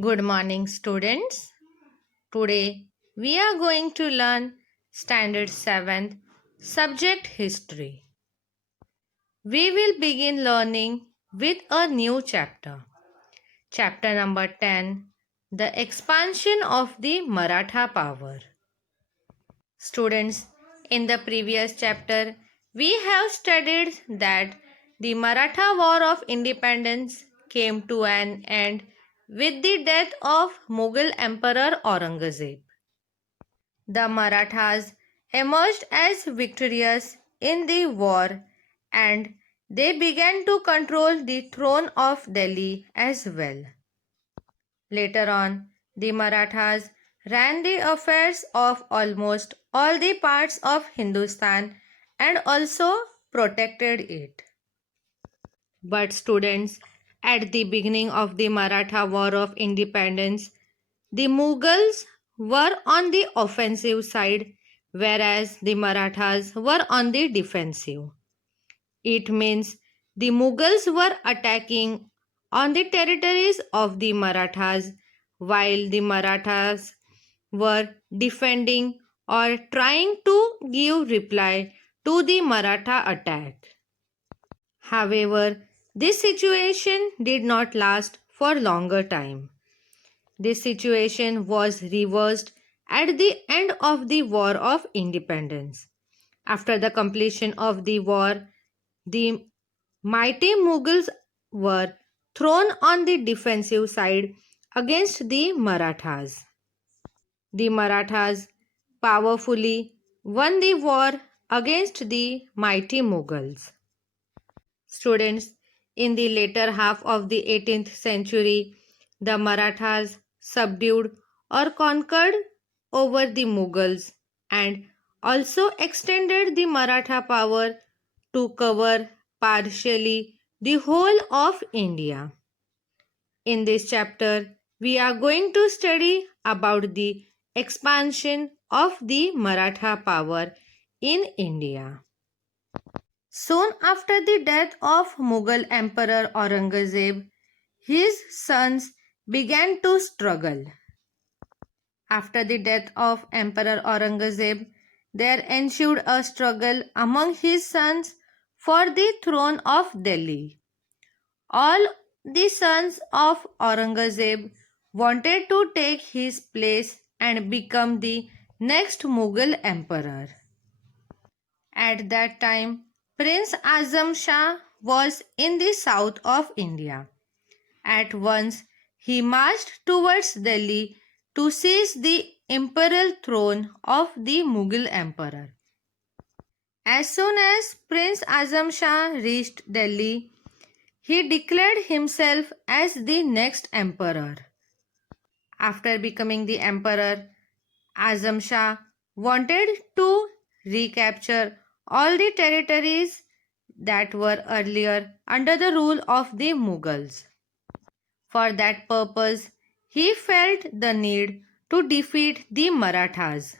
Good morning, students. Today we are going to learn Standard 7th Subject History. We will begin learning with a new chapter. Chapter number 10, The Expansion of the Maratha Power. Students, in the previous chapter, we have studied that the Maratha War of Independence came to an end with the death of Mughal Emperor Aurangzeb. The Marathas emerged as victorious in the war and they began to control the throne of Delhi as well. Later on, the Marathas ran the affairs of almost all the parts of Hindustan and also protected it. But students, at the beginning of the Maratha War of Independence, the Mughals were on the offensive side, whereas the Marathas were on the defensive. It means the Mughals were attacking on the territories of the Marathas, while the Marathas were defending or trying to give reply to the Maratha attack. However, this situation did not last for longer time. This situation was reversed at the end of the War of Independence. After the completion of the war, the mighty Mughals were thrown on the defensive side against the Marathas. The Marathas powerfully won the war against the mighty Mughals. Students, in the later half of the 18th century, the Marathas subdued or conquered over the Mughals and also extended the Maratha power to cover partially the whole of India. In this chapter, we are going to study about the expansion of the Maratha power in India. Soon after the death of Mughal Emperor Aurangzeb, his sons began to struggle. After the death of Emperor Aurangzeb, there ensued a struggle among his sons for the throne of Delhi. All the sons of Aurangzeb wanted to take his place and become the next Mughal emperor. At that time, Prince Azam Shah was in the south of India. At once, he marched towards Delhi to seize the imperial throne of the Mughal emperor. As soon as Prince Azam Shah reached Delhi, he declared himself as the next emperor. After becoming the emperor, Azam Shah wanted to recapture all the territories that were earlier under the rule of the Mughals. For that purpose, he felt the need to defeat the Marathas.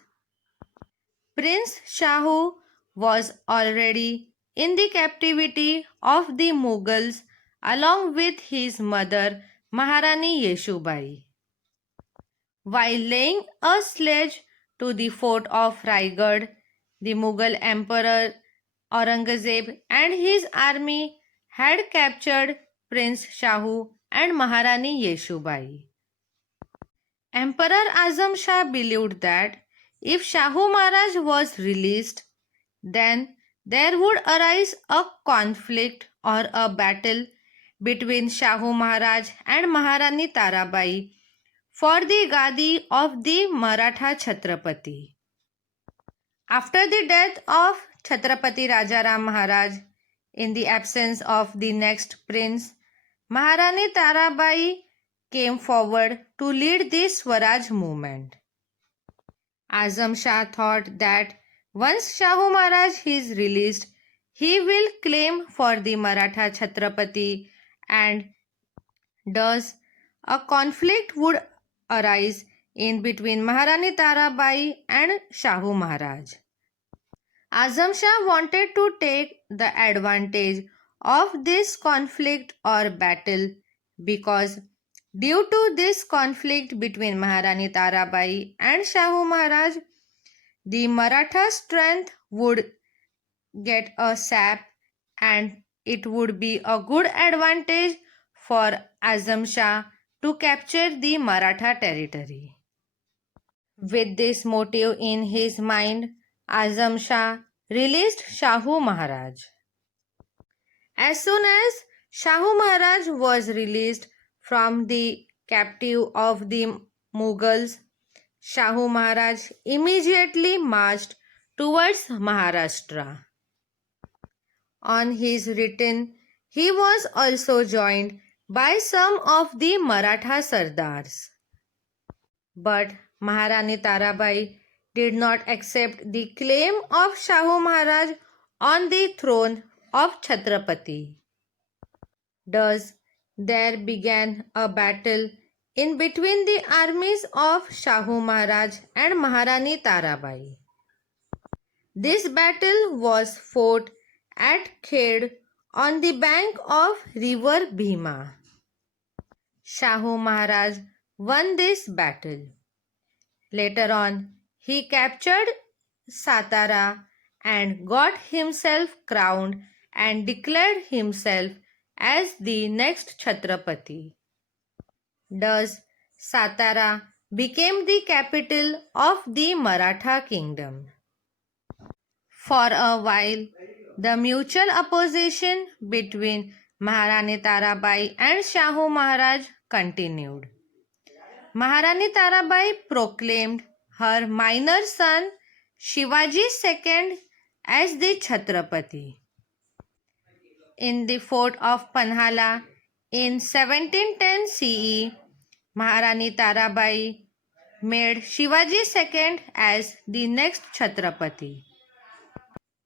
Prince Shahu was already in the captivity of the Mughals along with his mother Maharani Yeshubai. While laying a siege to the fort of Raigad, the Mughal Emperor Aurangzeb and his army had captured Prince Shahu and Maharani Yeshubai. Emperor Azam Shah believed that if Shahu Maharaj was released, then there would arise a conflict or a battle between Shahu Maharaj and Maharani Tarabai for the Gadi of the Maratha Chhatrapati. After the death of Chhatrapati Rajaram Maharaj, in the absence of the next prince, Maharani Tarabai came forward to lead the Swaraj movement. Azam Shah thought that once Shahu Maharaj is released, he will claim for the Maratha Chhatrapati and thus a conflict would arise in between Maharani Tarabai and Shahu Maharaj. Azam Shah wanted to take the advantage of this conflict or battle because Due to this conflict between Maharani Tarabai and Shahu Maharaj, the Maratha strength would get a sap and it would be a good advantage for Azam Shah to capture the Maratha territory. With this motive in his mind, Azam Shah released Shahu Maharaj. As soon as Shahu Maharaj was released from the captive of the Mughals, Shahu Maharaj immediately marched towards Maharashtra. On his return, he was also joined by some of the Maratha Sardars. But Maharani Tarabai did not accept the claim of Shahu Maharaj on the throne of Chhatrapati. Thus, there began a battle in between the armies of Shahu Maharaj and Maharani Tarabai. This battle was fought at Khed on the bank of river Bhima. Shahu Maharaj won this battle. Later on, he captured Satara and got himself crowned and declared himself as the next Chhatrapati. Thus, Satara became the capital of the Maratha kingdom. For a while, the mutual opposition between Maharani Tarabai and Shahu Maharaj continued. Maharani Tarabai proclaimed her minor son Shivaji II as the Chhatrapati. In the fort of Panhala in 1710 CE, Maharani Tarabai made Shivaji II as the next Chhatrapati.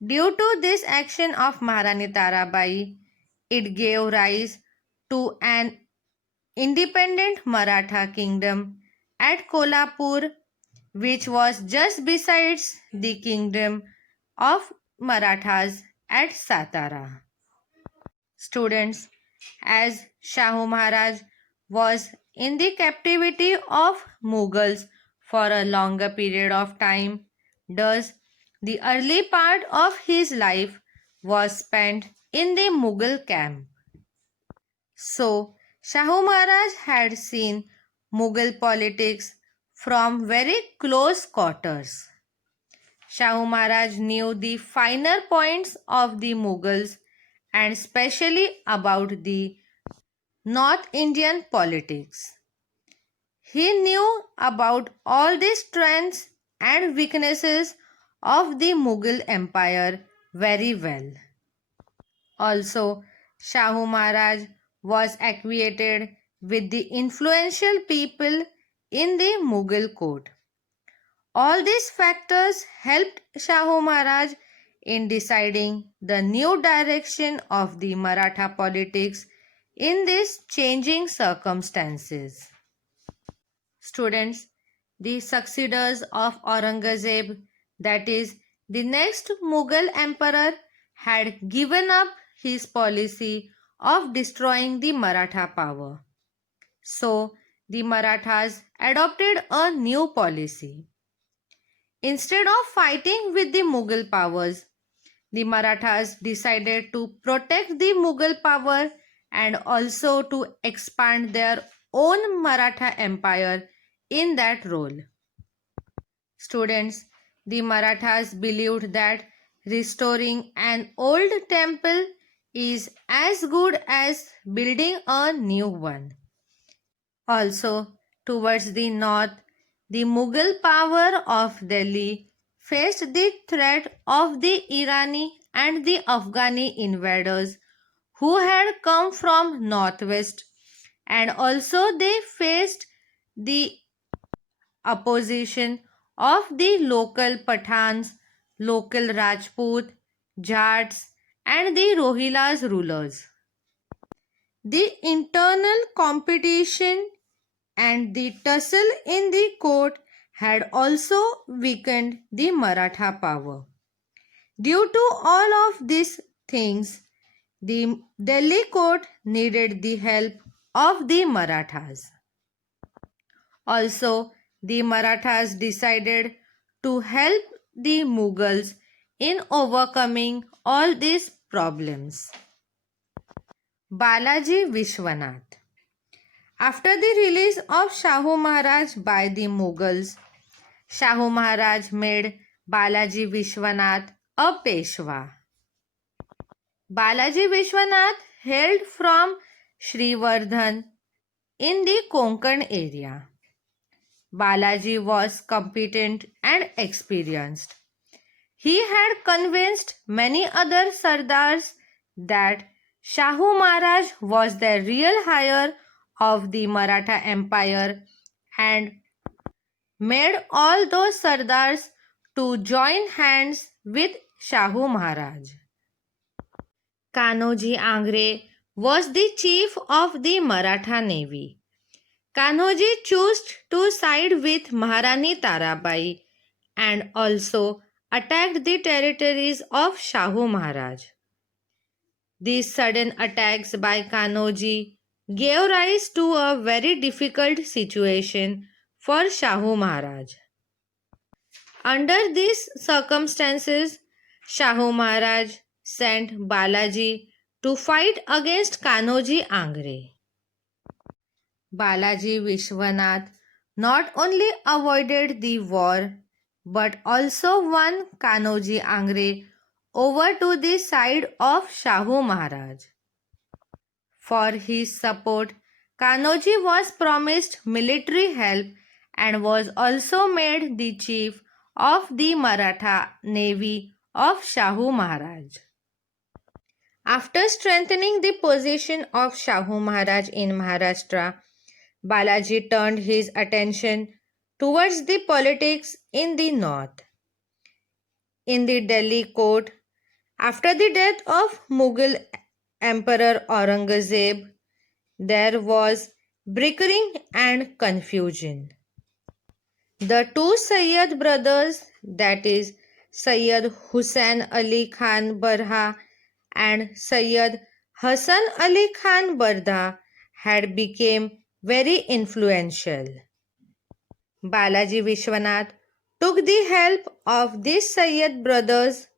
Due to this action of Maharani Tarabai, it gave rise to an independent Maratha kingdom at Kolhapur, which was just besides the kingdom of Marathas at Satara. Students, as Shahu Maharaj was in the captivity of Mughals for a longer period of time, thus the early part of his life was spent in the Mughal camp. So, Shahu Maharaj had seen Mughal politics from very close quarters. Shahu Maharaj knew the finer points of the Mughals and especially about the North Indian politics. He knew about all the strengths and weaknesses of the Mughal Empire very well. Also, Shahu Maharaj was acquainted with the influential people in the Mughal court. All these factors helped Shahu Maharaj in deciding the new direction of the Maratha politics in these changing circumstances. Students, the successors of Aurangzeb, that is, the next Mughal emperor, had given up his policy of destroying the Maratha power. So, the Marathas adopted a new policy. Instead of fighting with the Mughal powers, the Marathas decided to protect the Mughal power and also to expand their own Maratha empire in that role. Students, the Marathas believed that restoring an old temple is as good as building a new one. Also, towards the north, the Mughal power of Delhi faced the threat of the Irani and the Afghani invaders who had come from northwest, and also they faced the opposition of the local Pathans, local Rajput, Jats, and the Rohilas rulers. The internal competition and the tussle in the court had also weakened the Maratha power. Due to all of these things, the Delhi court needed the help of the Marathas. Also, the Marathas decided to help the Mughals in overcoming all these problems. Balaji Vishwanath. After the release of Shahu Maharaj by the Mughals, Shahu Maharaj made Balaji Vishwanath a Peshwa. Balaji Vishwanath hailed from Srivardhan in the Konkan area. Balaji was competent and experienced. He had convinced many other Sardars that Shahu Maharaj was the real heir of the Maratha Empire and made all those Sardars to join hands with Shahu Maharaj. Kanoji Angre was the chief of the Maratha navy. Kanoji chose to side with Maharani Tarabai and also attacked the territories of Shahu Maharaj. These sudden attacks by Kanoji gave rise to a very difficult situation for Shahu Maharaj. Under these circumstances, Shahu Maharaj sent Balaji to fight against Kanoji Angre. Balaji Vishwanath not only avoided the war but also won Kanoji Angre over to the side of Shahu Maharaj. For his support, Kanoji was promised military help and was also made the chief of the Maratha navy of Shahu Maharaj. After strengthening the position of Shahu Maharaj in Maharashtra, Balaji turned his attention towards the politics in the north. In the Delhi court, after the death of Mughal Emperor Aurangzeb, there was bickering and confusion. The two Sayyid brothers, that is, Sayyid Hussain Ali Khan Barha and Sayyid Hassan Ali Khan Barda, had become very influential. Balaji Vishwanath took the help of these Sayyid brothers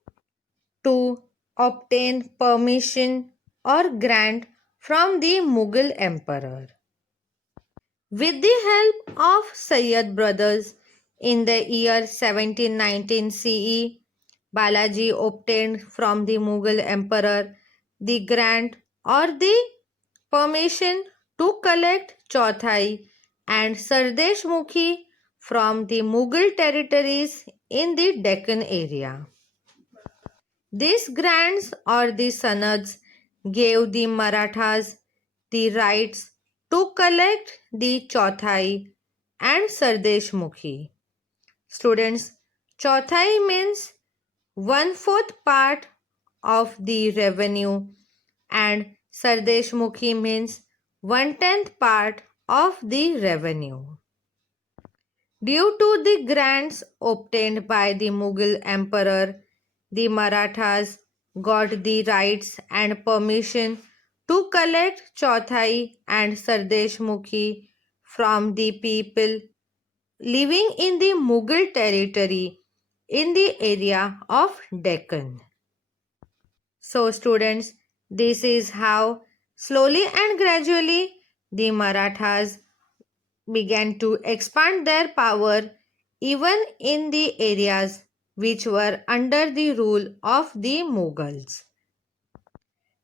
to obtain permission or grant from the Mughal emperor. With the help of Sayyid brothers, in the year 1719 CE, Balaji obtained from the Mughal emperor the grant or the permission to collect Chauthai and Sardesh Mukhi from the Mughal territories in the Deccan area. These grants or the sanads gave the Marathas the rights to collect the Chauthai and Sardesh Mukhi. Students, Chauthai means 1/4 part of the revenue and Sardesh Mukhi means 1/10 part of the revenue. Due to the grants obtained by the Mughal emperor, the Marathas got the rights and permission to collect Chauthai and Sardesh Mukhi from the people living in the Mughal territory in the area of Deccan. So students, this is how slowly and gradually the Marathas began to expand their power even in the areas which were under the rule of the Mughals.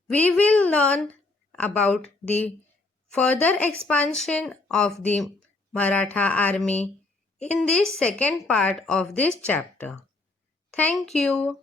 We will learn about the further expansion of the Maratha army in the second part of this chapter. Thank you.